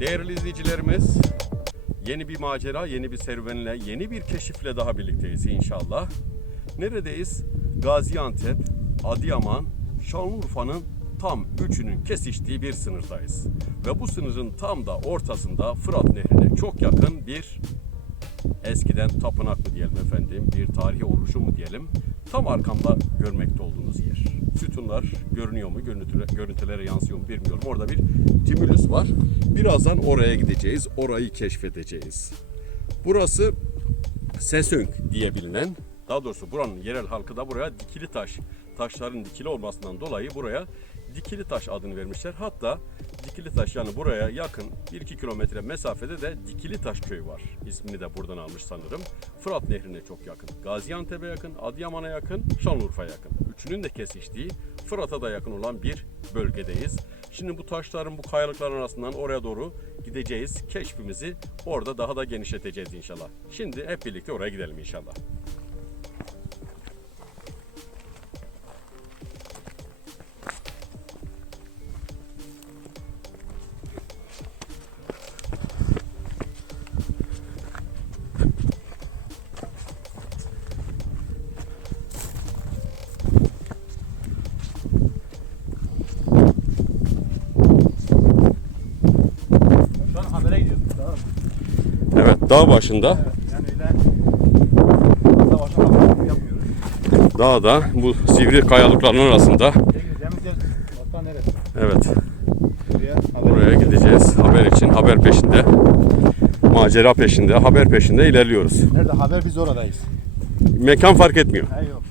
Değerli izleyicilerimiz, yeni bir macera, yeni bir serüvenle, yeni bir keşifle daha birlikteyiz inşallah. Neredeyiz? Gaziantep, Adıyaman, Şanlıurfa'nın tam üçünün kesiştiği bir sınırdayız. Ve bu sınırın tam da ortasında Fırat Nehri'ne çok yakın bir eskiden tapınak mı diyelim efendim, bir tarihi oluşum mu diyelim. Tam arkamda görmekte olduğunuz yer. Sütunlar görünüyor mu, görüntüle, görüntülere yansıyor mu bilmiyorum. Orada bir timülüs var. Birazdan oraya gideceğiz, orayı keşfedeceğiz. Burası Sesönk diye bilinen, daha doğrusu buranın yerel halkı da buraya dikili taş, taşların dikili olmasından dolayı buraya dikili taş adını vermişler. Hatta dikili taş yani buraya yakın 1-2 kilometre mesafede de dikili taş köyü var. İsmini de buradan almış sanırım. Fırat Nehri'ne çok yakın. Gaziantep'e yakın, Adıyaman'a yakın, Şanlıurfa'ya yakın. Üçünün de kesiştiği Fırat'a da yakın olan bir bölgedeyiz. Şimdi bu taşların, bu kayalıkların arasından oraya doğru gideceğiz. Keşfimizi orada daha da genişleteceğiz inşallah. Şimdi hep birlikte oraya gidelim inşallah. Dağ başında, Yani öyle savaşa haber yapmıyoruz. dağda bu sivri kayalıkların arasında evet Buraya gideceğiz haber için. Haber peşinde. Macera peşinde, haber peşinde ilerliyoruz. Nerede haber biz oradayız. Mekan fark etmiyor. He yok.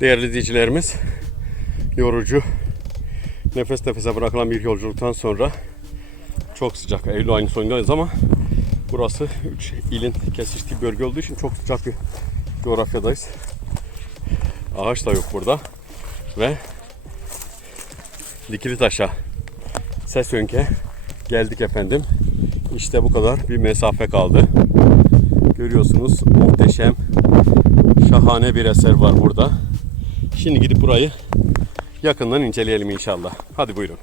Değerli izleyicilerimiz, yorucu, nefes nefese bırakılan bir yolculuktan sonra çok sıcak. Eylül ayının sonundayız ama burası 3 ilin kesiştiği bölge olduğu için çok sıcak bir coğrafyadayız. Ağaç da yok burada ve dikili taşa ses önke geldik efendim. İşte bu kadar bir mesafe kaldı. Görüyorsunuz muhteşem şahane bir eser var burada. Şimdi gidip burayı yakından inceleyelim inşallah. Hadi buyurun.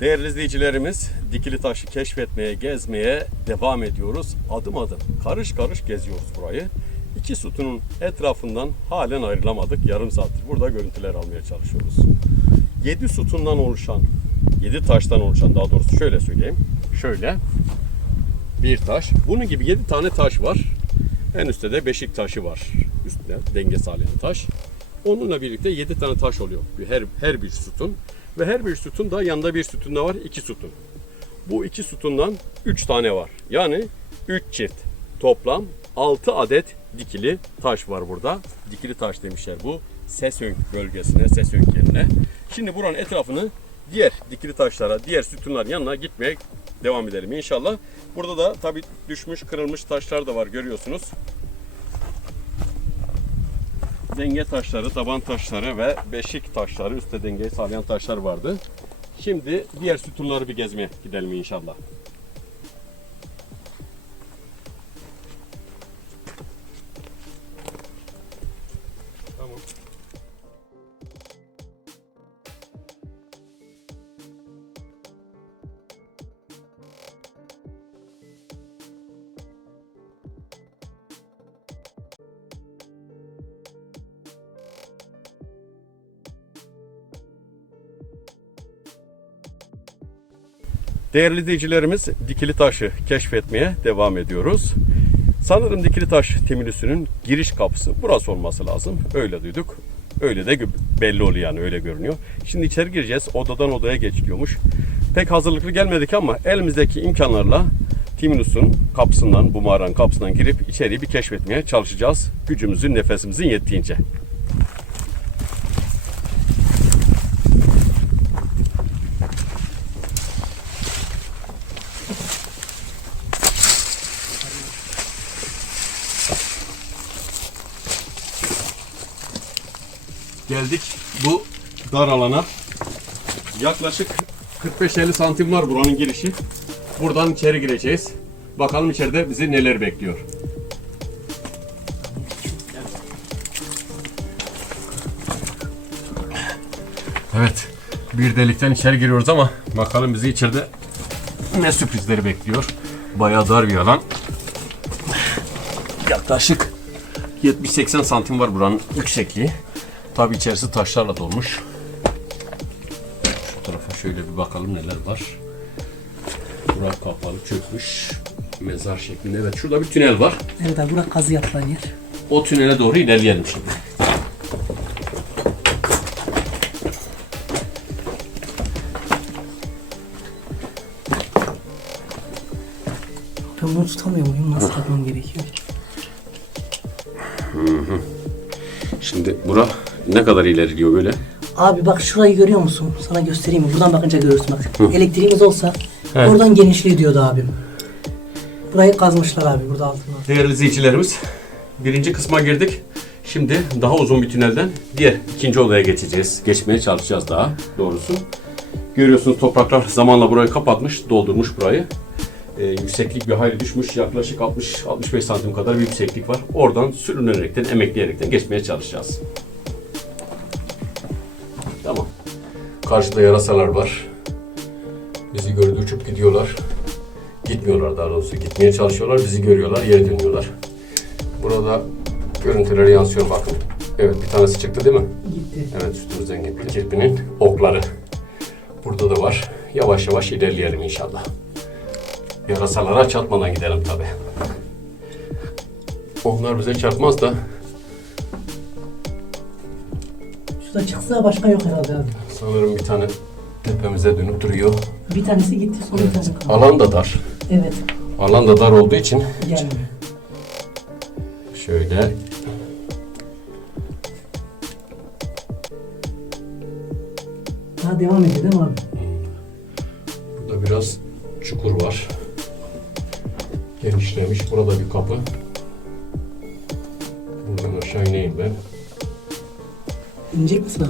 Değerli izleyicilerimiz, dikili taşı keşfetmeye, gezmeye devam ediyoruz. Adım adım, karış karış geziyoruz burayı. İki sütunun etrafından halen ayrılamadık. Yarım saattir burada görüntüler almaya çalışıyoruz. Yedi sütundan oluşan, yedi taştan oluşan daha doğrusu şöyle söyleyeyim. Şöyle bir taş. Bunun gibi yedi tane taş var. En üstte de beşik taşı var. Üstüne denge sağlayan taş. Onunla birlikte 7 tane taş oluyor. Her, her bir sütun. Ve her bir sütun da yanında bir sütun da var. iki sütun. Bu iki sütundan 3 tane var. Yani 3 çift. Toplam 6 adet dikili taş var burada. Dikili taş demişler bu. Sesönk bölgesine, Sesönk yerine. Şimdi buranın etrafını diğer dikili taşlara, diğer sütunların yanına gitmeye devam edelim inşallah. Burada da tabi düşmüş, kırılmış taşlar da var görüyorsunuz denge taşları, taban taşları ve beşik taşları, üstte dengeyi sağlayan taşlar vardı. Şimdi diğer sütunları bir gezmeye gidelim inşallah. Değerli izleyicilerimiz dikili taşı keşfetmeye devam ediyoruz. Sanırım dikili taş temilüsünün giriş kapısı burası olması lazım. Öyle duyduk. Öyle de belli oluyor yani öyle görünüyor. Şimdi içeri gireceğiz. Odadan odaya geçiliyormuş. Pek hazırlıklı gelmedik ama elimizdeki imkanlarla Timinus'un kapısından, bu mağaranın kapısından girip içeriği bir keşfetmeye çalışacağız. Gücümüzün, nefesimizin yettiğince. Geldik bu dar alana. Yaklaşık 45-50 santim var buranın girişi. Buradan içeri gireceğiz. Bakalım içeride bizi neler bekliyor. Evet. Bir delikten içeri giriyoruz ama bakalım bizi içeride ne sürprizleri bekliyor. Bayağı dar bir alan. Yaklaşık 70-80 santim var buranın yüksekliği. Tabi içerisi taşlarla dolmuş. Şu tarafa şöyle bir bakalım neler var. Bura kapalı çökmüş. Mezar şeklinde. Evet şurada bir tünel var. Evet abi burası kazı yapılan yer. O tünele doğru ilerleyelim şimdi. Ben bunu tutamıyor muyum? Nasıl takmam gerekiyor? Şimdi bura ne kadar ilerliyor böyle? Abi bak şurayı görüyor musun? Sana göstereyim mi? Buradan bakınca görürsün bak. Elektriğimiz olsa He. oradan genişliyor diyordu abim. Burayı kazmışlar abi burada altına. Değerli izleyicilerimiz, birinci kısma girdik. Şimdi daha uzun bir tünelden diğer ikinci odaya geçeceğiz. Geçmeye çalışacağız daha doğrusu. Görüyorsunuz topraklar zamanla burayı kapatmış, doldurmuş burayı. Ee, yükseklik bir hayli düşmüş. Yaklaşık 60-65 santim kadar bir yükseklik var. Oradan sürünerekten, emekleyerekten geçmeye çalışacağız. Karşıda yarasalar var. Bizi gördüğü uçup gidiyorlar. Gitmiyorlar daha doğrusu. Gitmeye çalışıyorlar. Bizi görüyorlar. Yere dönüyorlar. Burada görüntüleri yansıyor bakın. Evet bir tanesi çıktı değil mi? Gitti. Evet üstümüzden gitti. Kirpinin okları. Burada da var. Yavaş yavaş ilerleyelim inşallah. Yarasalara çarpmadan gidelim tabi. Onlar bize çarpmaz da Şurada çıksa başka yok herhalde sanırım bir tane tepemize dönüp duruyor. Bir tanesi gitti sonra bir tanesi kaldı. Alan da dar. Evet. Alan da dar olduğu için Gelmiyor. şöyle Daha devam ediyor değil mi abi? Burada biraz çukur var. Genişlemiş. Burada bir kapı. Buradan aşağı ineyim ben. İnecek misin?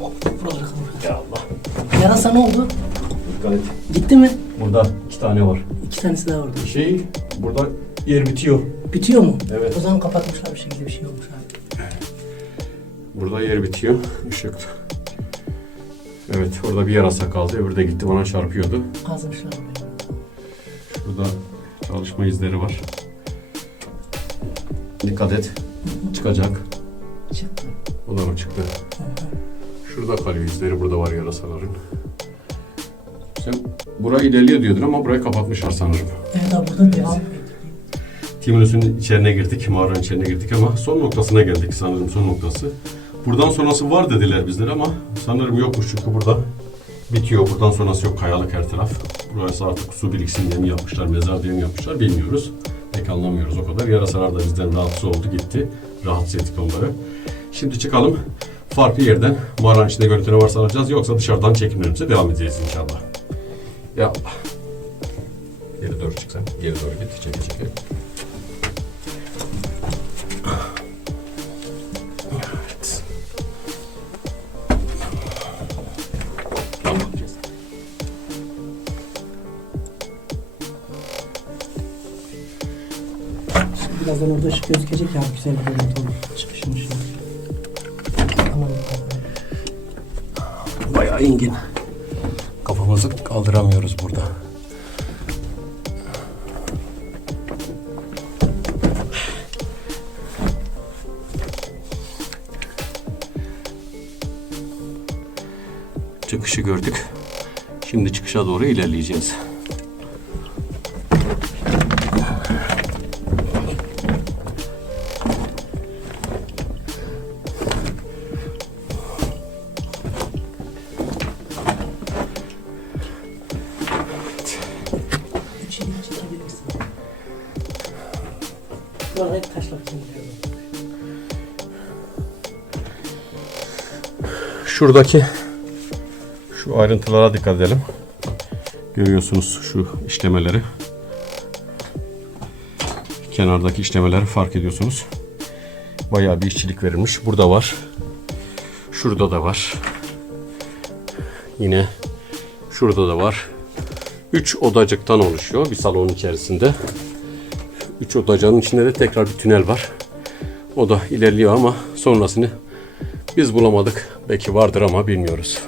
Hop, buralara kalır. Ya Allah. Yarasa ne oldu? Dikkat et. Gitti mi? Burada iki tane var. İki tanesi daha orada. Şey, burada yer bitiyor. Bitiyor mu? Evet. O zaman kapatmışlar bir şekilde bir şey olmuş abi. Burada yer bitiyor. Işık Evet orada bir yarasa kaldı. Öbürü de gitti bana çarpıyordu. Kazmışlar orayı. Şurada çalışma izleri var. Dikkat et. Çıkacak. Çıktı. O da mı çıktı? Şurada kalıyor izleri. Burada var yarasaların. Sen burayı ilerliyor diyordun ama burayı kapatmışlar sanırım. Evet abi burada devam Timinus'un içerine girdik, mağaranın içerine girdik ama son noktasına geldik sanırım son noktası. Buradan sonrası var dediler bizlere ama sanırım yokmuş çünkü burada bitiyor. Buradan sonrası yok kayalık her taraf. Burası artık su biriksin diye mi yapmışlar, mezar diye mi yapmışlar bilmiyoruz. Pek anlamıyoruz o kadar. Yarasalar da bizden rahatsız oldu gitti. Rahatsız ettik onları. Şimdi çıkalım. Farklı yerden mağaranın içinde görüntüne varsa alacağız. Yoksa dışarıdan çekimlerimize devam edeceğiz inşallah. Ya. Geri doğru çık. Geri doğru git. Çeke çeke. Işık gözükecek ya güzel bir görüntü olur. Çıkışın ışığı. Bayağı ingin. Kafamızı kaldıramıyoruz burada. Çıkışı gördük. Şimdi çıkışa doğru ilerleyeceğiz. Şuradaki şu ayrıntılara dikkat edelim. Görüyorsunuz şu işlemeleri. Kenardaki işlemeleri fark ediyorsunuz. Bayağı bir işçilik verilmiş. Burada var. Şurada da var. Yine şurada da var. Üç odacıktan oluşuyor bir salonun içerisinde. Üç odacığın içinde de tekrar bir tünel var. O da ilerliyor ama sonrasını biz bulamadık. Belki vardır ama bilmiyoruz.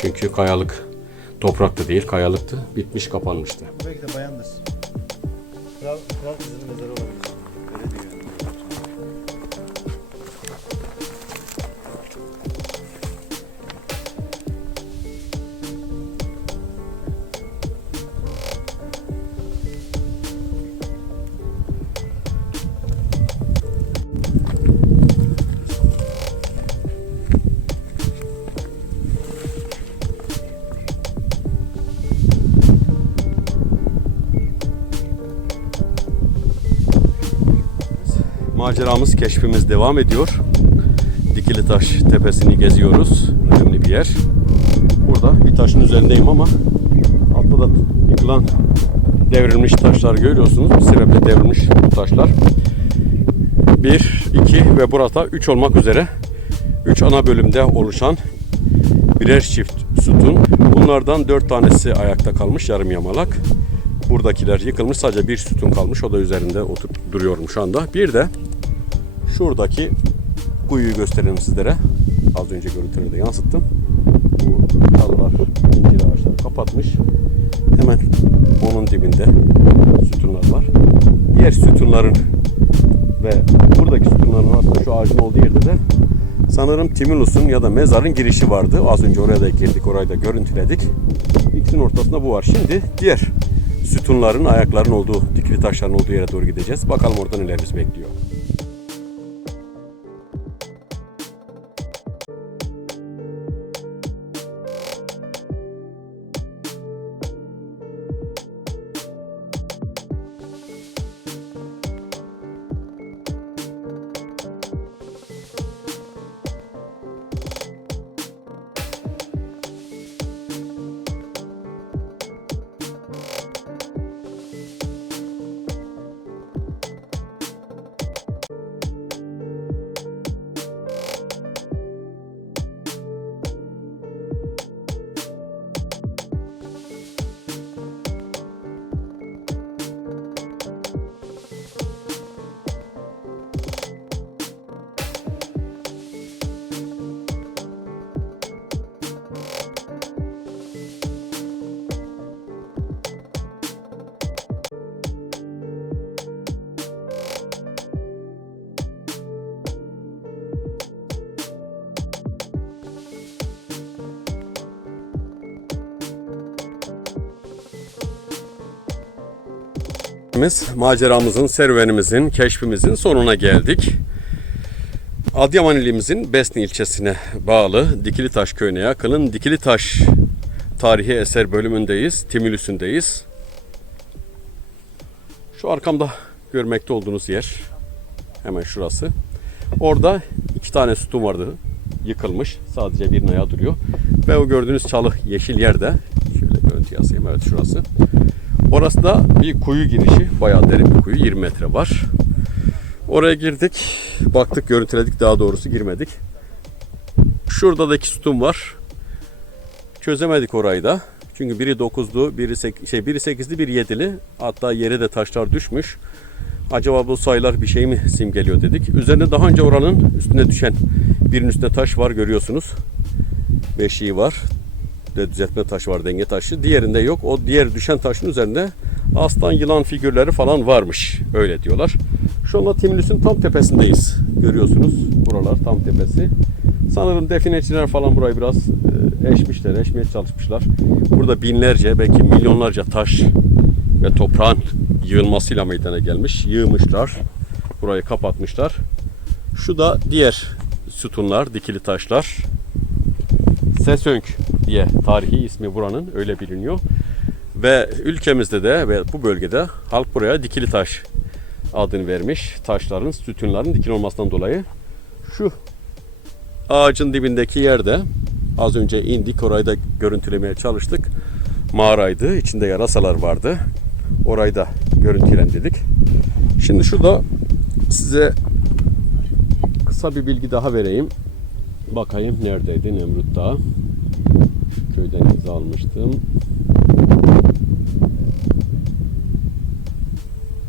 Çünkü kayalık toprak değil, kayalıktı. Bitmiş, kapanmıştı. Belki de bayandır. Maceramız, keşfimiz devam ediyor. Dikili Taş tepesini geziyoruz. Önemli bir yer. Burada bir taşın üzerindeyim ama altta da yıkılan devrilmiş taşlar görüyorsunuz. Sebeple devrilmiş bu taşlar. 1, 2 ve burada 3 olmak üzere 3 ana bölümde oluşan birer çift sütun. Bunlardan 4 tanesi ayakta kalmış yarım yamalak. Buradakiler yıkılmış sadece bir sütun kalmış. O da üzerinde oturup duruyorum şu anda. Bir de şuradaki kuyuyu gösterelim sizlere. Az önce görüntüleri de yansıttım. Bu dallar, incir ağaçları kapatmış. Hemen onun dibinde sütunlar var. Diğer sütunların ve buradaki sütunların arasında şu ağacın olduğu yerde de sanırım Timulus'un ya da mezarın girişi vardı. Az önce oraya da girdik, orayı da görüntüledik. İkisinin ortasında bu var. Şimdi diğer sütunların, ayakların olduğu, dikili taşların olduğu yere doğru gideceğiz. Bakalım orada neler bizi bekliyor. Biz maceramızın, serüvenimizin, keşfimizin sonuna geldik. Adıyaman ilimizin Besni ilçesine bağlı Dikilitaş köyüne yakının Dikilitaş tarihi eser bölümündeyiz. Timülüs'ündeyiz. Şu arkamda görmekte olduğunuz yer hemen şurası. Orada iki tane sütun vardı. Yıkılmış. Sadece birinin ayağı duruyor. Ve o gördüğünüz çalı yeşil yerde şöyle görüntü yazayım. Evet şurası. Orası da bir kuyu girişi. Bayağı derin bir kuyu. 20 metre var. Oraya girdik. Baktık, görüntüledik. Daha doğrusu girmedik. Şurada da iki sütun var. Çözemedik orayı da. Çünkü biri 9'lu, biri 8, şey biri 8'li, biri 7'li. Hatta yere de taşlar düşmüş. Acaba bu sayılar bir şey mi simgeliyor dedik. Üzerine daha önce oranın üstüne düşen birinin üstünde taş var görüyorsunuz. Beşiği var. Ve düzeltme taşı var denge taşı. Diğerinde yok. O diğer düşen taşın üzerinde aslan yılan figürleri falan varmış. Öyle diyorlar. Şu anda Timlis'in tam tepesindeyiz. Görüyorsunuz. Buralar tam tepesi. Sanırım defineciler falan burayı biraz e, eşmişler, eşmeye çalışmışlar. Burada binlerce, belki milyonlarca taş ve toprağın yığılmasıyla meydana gelmiş. Yığmışlar. Burayı kapatmışlar. Şu da diğer sütunlar, dikili taşlar. Sesönk diye tarihi ismi buranın öyle biliniyor. Ve ülkemizde de ve bu bölgede halk buraya dikili taş adını vermiş. Taşların, sütunların dikili olmasından dolayı şu ağacın dibindeki yerde az önce indik orayı da görüntülemeye çalıştık. Mağaraydı. içinde yarasalar vardı. Orayı da görüntülendirdik. Şimdi şurada size kısa bir bilgi daha vereyim. Bakayım neredeydi Nemrut Dağı. Köyden iz almıştım.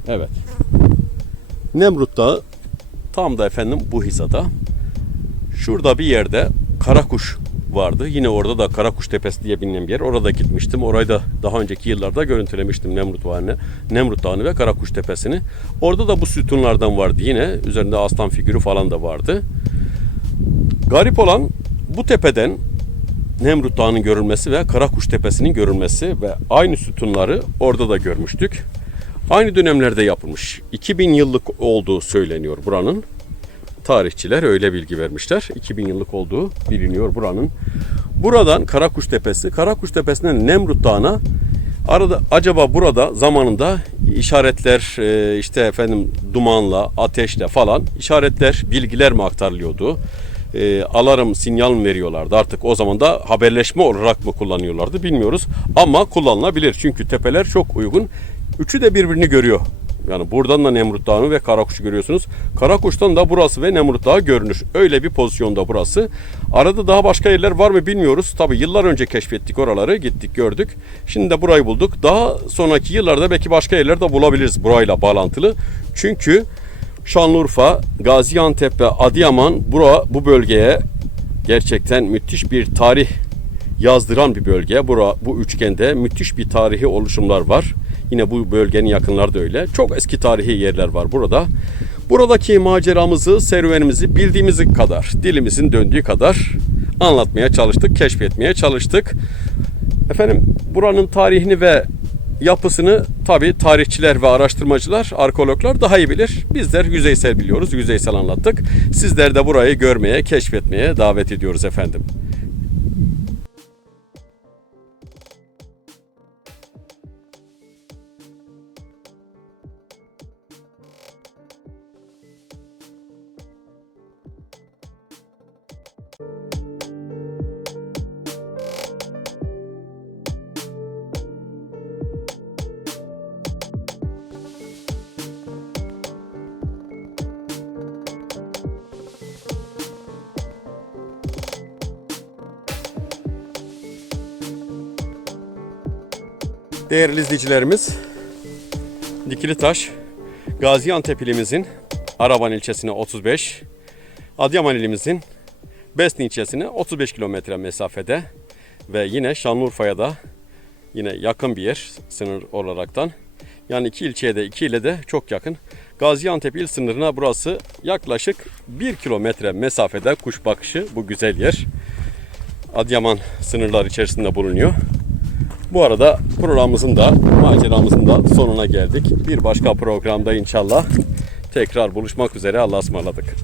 Evet. Nemrut Dağı tam da efendim bu hizada. Şurada bir yerde Karakuş vardı. Yine orada da Karakuş Tepesi diye bilinen bir yer. Orada gitmiştim. Orayı da daha önceki yıllarda görüntülemiştim Nemrut Dağı'nı, Nemrut Dağı'nı ve Karakuş Tepesi'ni. Orada da bu sütunlardan vardı yine. Üzerinde aslan figürü falan da vardı. Garip olan bu tepeden Nemrut Dağı'nın görülmesi ve Karakuş Tepesi'nin görülmesi ve aynı sütunları orada da görmüştük. Aynı dönemlerde yapılmış. 2000 yıllık olduğu söyleniyor buranın. Tarihçiler öyle bilgi vermişler. 2000 yıllık olduğu biliniyor buranın. Buradan Karakuş Tepesi, Karakuş Tepesi'nden Nemrut Dağı'na arada acaba burada zamanında işaretler e, işte efendim dumanla, ateşle falan işaretler, bilgiler mi aktarılıyordu? E, alarm sinyal veriyorlardı? Artık o zaman da haberleşme olarak mı kullanıyorlardı bilmiyoruz. Ama kullanılabilir çünkü tepeler çok uygun. Üçü de birbirini görüyor. Yani buradan da Nemrut Dağı'nı ve Karakuş'u görüyorsunuz. Karakuş'tan da burası ve Nemrut Dağı görünür. Öyle bir pozisyonda burası. Arada daha başka yerler var mı bilmiyoruz. Tabi yıllar önce keşfettik oraları. Gittik gördük. Şimdi de burayı bulduk. Daha sonraki yıllarda belki başka yerler de bulabiliriz burayla bağlantılı. Çünkü Şanlıurfa, Gaziantep ve Adıyaman bura, bu bölgeye gerçekten müthiş bir tarih yazdıran bir bölge. Bura, bu üçgende müthiş bir tarihi oluşumlar var. Yine bu bölgenin yakınlarda öyle. Çok eski tarihi yerler var burada. Buradaki maceramızı, serüvenimizi bildiğimiz kadar, dilimizin döndüğü kadar anlatmaya çalıştık, keşfetmeye çalıştık. Efendim buranın tarihini ve yapısını tabi tarihçiler ve araştırmacılar, arkeologlar daha iyi bilir. Bizler yüzeysel biliyoruz, yüzeysel anlattık. Sizler de burayı görmeye, keşfetmeye davet ediyoruz efendim. Değerli izleyicilerimiz, Dikili Taş, Gaziantep ilimizin Araban ilçesine 35, Adıyaman ilimizin Besni ilçesine 35 kilometre mesafede ve yine Şanlıurfa'ya da yine yakın bir yer sınır olaraktan. Yani iki ilçeye de iki ile de çok yakın. Gaziantep il sınırına burası yaklaşık 1 kilometre mesafede kuş bakışı bu güzel yer. Adıyaman sınırlar içerisinde bulunuyor. Bu arada programımızın da maceramızın da sonuna geldik. Bir başka programda inşallah tekrar buluşmak üzere. Allah'a ısmarladık.